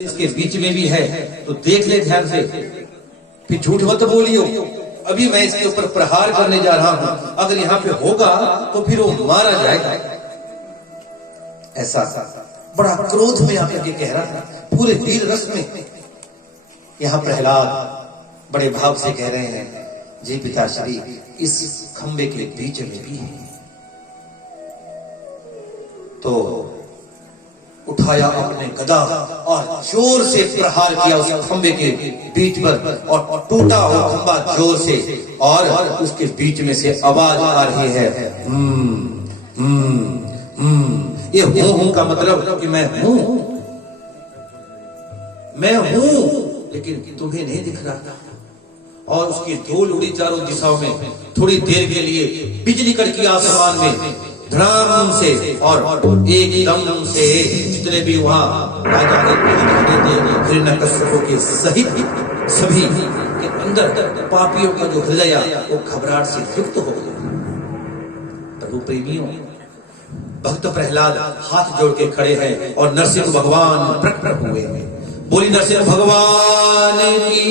इसके बीच में भी है तो देख ले ध्यान से, फिर झूठ मत बोलियो। अभी मैं इसके ऊपर प्रहार करने जा रहा हूं, अगर यहाँ पे होगा तो फिर वो मारा जाएगा। ऐसा बड़ा क्रोध में आकर के कह रहा था, पूरे वीर रस में। यहाँ प्रहलाद बड़े भाव से कह रहे हैं, जी पिताश्री इस खंबे के बीच में भी है। तो उठाया अपने गदा और जोर से प्रहार किया उस खंबे के बीच पर, और टूटा वो खंबा जोर से, और उसके बीच में से आवाज आ रही है, ये हूं का मतलब कि मैं हूं, लेकिन तुम्हें नहीं दिख रहा। और उसकी धूल उड़ी चारों दिशाओं में। थोड़ी देर के लिए बिजली कड़की आसमान में धड़ाम से, और एकदम से जितने भी वहां राजा के हिरण्यकश्यप के सहित सभी के अंदर पापियों का जो हृदय वो घबराहट से युक्त हो गया। प्रभु प्रेमियों, भक्त प्रहलाद हाथ जोड़ के खड़े हैं और नरसिंह भगवान प्रकट हुए हैं। बोली नरसिंह भगवान की।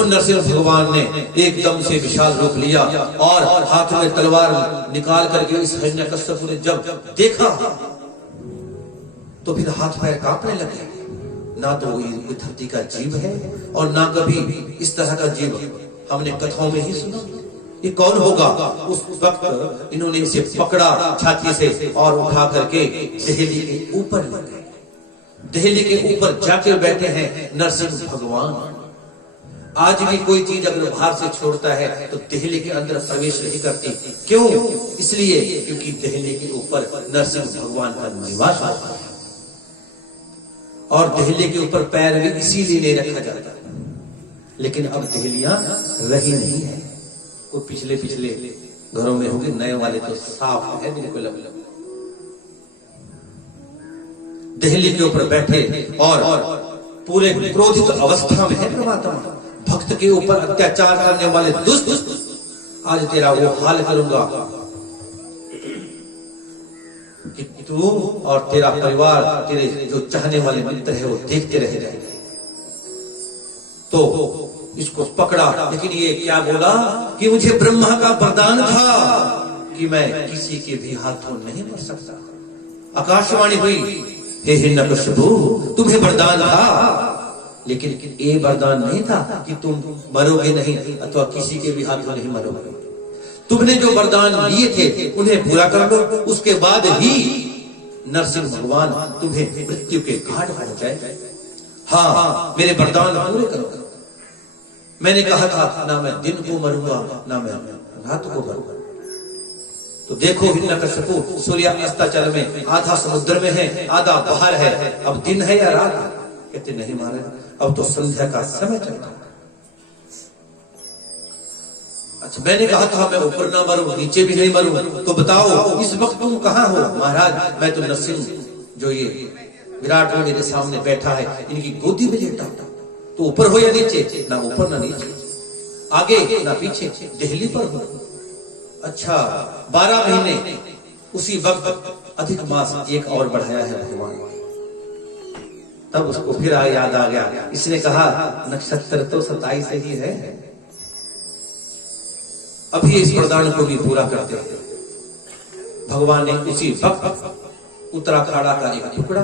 उन नरसिंह भगवान ने एकदम से विशाल रूप लिया और हाथ में तलवार निकाल करके इस हिरण्यकश्यप ने जब देखा तो फिर हाथ पैर कांपने लगे। ना तो ये धरती का जीव है और ना कभी इस तरह का जीव हमने कथाओं में ही सुना। ये कौन होगा? उस वक्त इन्होंने इसे पकड़ा छाती से और उठा करके दहली के ऊपर ले गए। दहली के ऊपर जाके बैठे हैं नरसिंह भगवान। आज भी कोई चीज अगर बाहर से छोड़ता है तो दहली के अंदर प्रवेश नहीं करती। क्यों? इसलिए क्योंकि दहली के ऊपर नरसिंह भगवान का निवास होता है, और दहली के ऊपर पैर भी इसीलिए नहीं रखा जाता। लेकिन अब दहलियां रही नहीं है। वो पिछले घरों में होगी, नए वाले तो साफ है बिल्कुल। दहली के ऊपर बैठे और पूरे क्रोधित अवस्था में है परमात्मा। भक्त के ऊपर अत्याचार करने वाले दुष्ट, आज तेरा वो हाल करूंगा कि तू और तेरा परिवार, तेरे जो चाहने वाले मित्र है वो देखते रह जाएंगे। तो इसको पकड़ा, लेकिन ये क्या बोला कि मुझे ब्रह्मा का वरदान था कि मैं किसी के भी हाथों नहीं मर सकता। आकाशवाणी हुई, हे हिरण्यकश्यप तुम्हें वरदान था, लेकिन ये वरदान नहीं था कि तुम मरोगे नहीं अथवा किसी के भी हाथों नहीं मरोगे। तुमने जो वरदान लिए थे उन्हें पूरा कर लो, उसके बाद ही नरसिंह भगवान तुम्हें मृत्यु के घाट पहुंचाए। हाँ, मेरे वरदान पूरे करो। मैंने कहा था ना मैं दिन को मरूंगा ना मैं रात को मरूंगा। तो देखो हिरण्यकश्यप सूर्यास्ताचल में, आधा समुद्र में है, आधा बाहर है। अब दिन है या रात? कहते नहीं महाराज, अब तो संध्या का समय चलता है। अच्छा, मैंने कहा था मैं ऊपर ना मरूं नीचे भी नहीं मरूं, तो बताओ इस वक्त तुम कहाँ हो? महाराज मैं तो नरसिंह, जो ये विराट वो मेरे सामने बैठा है, इनकी गोदी में लेटा हूं। तो ऊपर हो या नीचे? ना ऊपर ना नीचे, आगे ना पीछे, दहली पर हो। अच्छा, 12 महीने उसी वक्त अधिक मास एक और बढ़ाया है भगवान। तब उसको फिर याद आ गया, इसने कहा नक्षत्र तो 27 से ही है, अभी इस वरदान को भी पूरा करते हैं। भगवान ने उसी वक्त उत्तराखंड का एक टुकड़ा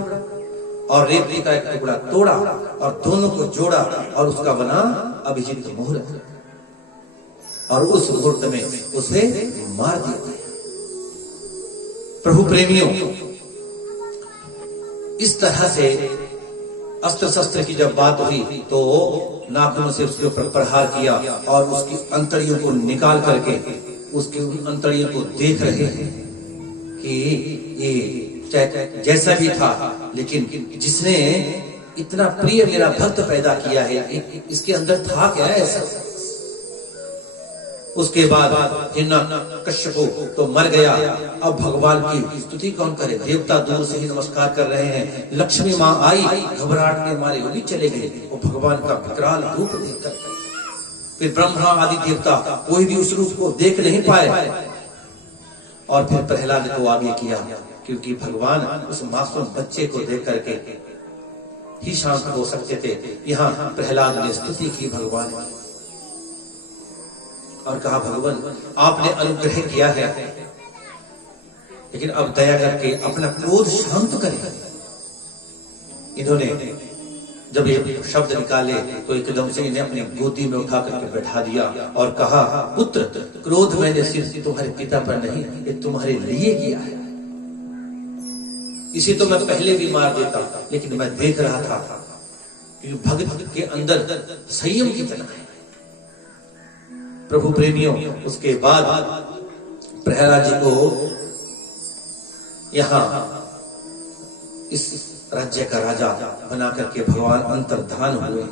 और रेवती का एक टुकड़ा तोड़ा और दोनों को जोड़ा, और उसका बना अभिजीत मुहूर्त। और उस मुहूर्त में उसे मार दिया। प्रभु प्रेमियों, इस तरह से अस्त्र शस्त्र की जब बात हुई तो नाखूनों से उसके ऊपर प्रहार किया और उसकी अंतड़ियों को निकाल करके उसकी अंतड़ियों को देख रहे हैं कि ये जैसा भी था, लेकिन जिसने इतना प्रिय मेरा भक्त पैदा किया है, इसके अंदर था क्या ऐसा? उसके बाद हिरण्यकश्यप तो मर गया। अब भगवान की स्तुति कौन करे? देवता दूर से ही नमस्कार कर रहे हैं। लक्ष्मी माँ आई, घबराहट के मारे वो भी चले गए वो भगवान का विकराल रूप देखकर। फिर ब्रह्मा आदि देवता कोई भी उस रूप को देख नहीं पाए, और फिर प्रहलाद को आगे किया, क्योंकि भगवान उस मासूम बच्चे को देख करके ही शांत हो सकते थे। यहाँ प्रहलाद ने स्तुति की भगवान की और कहा, भगवान आपने अनुग्रह किया है, लेकिन अब दया करके अपना क्रोध शांत करें। इन्होंने जब ये शब्द निकाले तो एकदम से इन्हें अपनी गोदी में उठा करके बैठा दिया और कहा, पुत्र, क्रोध मैंने सिर्फ तुम्हारे पिता पर नहीं, ये तुम्हारे लिए किया है। इसे तो मैं पहले भी मार देता, लेकिन मैं देख रहा था कि भक्त के अंदर संयम कितना है। प्रभु प्रेमियों, उसके बाद प्रहलाद जी को यहाँ इस राज्य का राजा बना करके भगवान अंतर्धान हुए।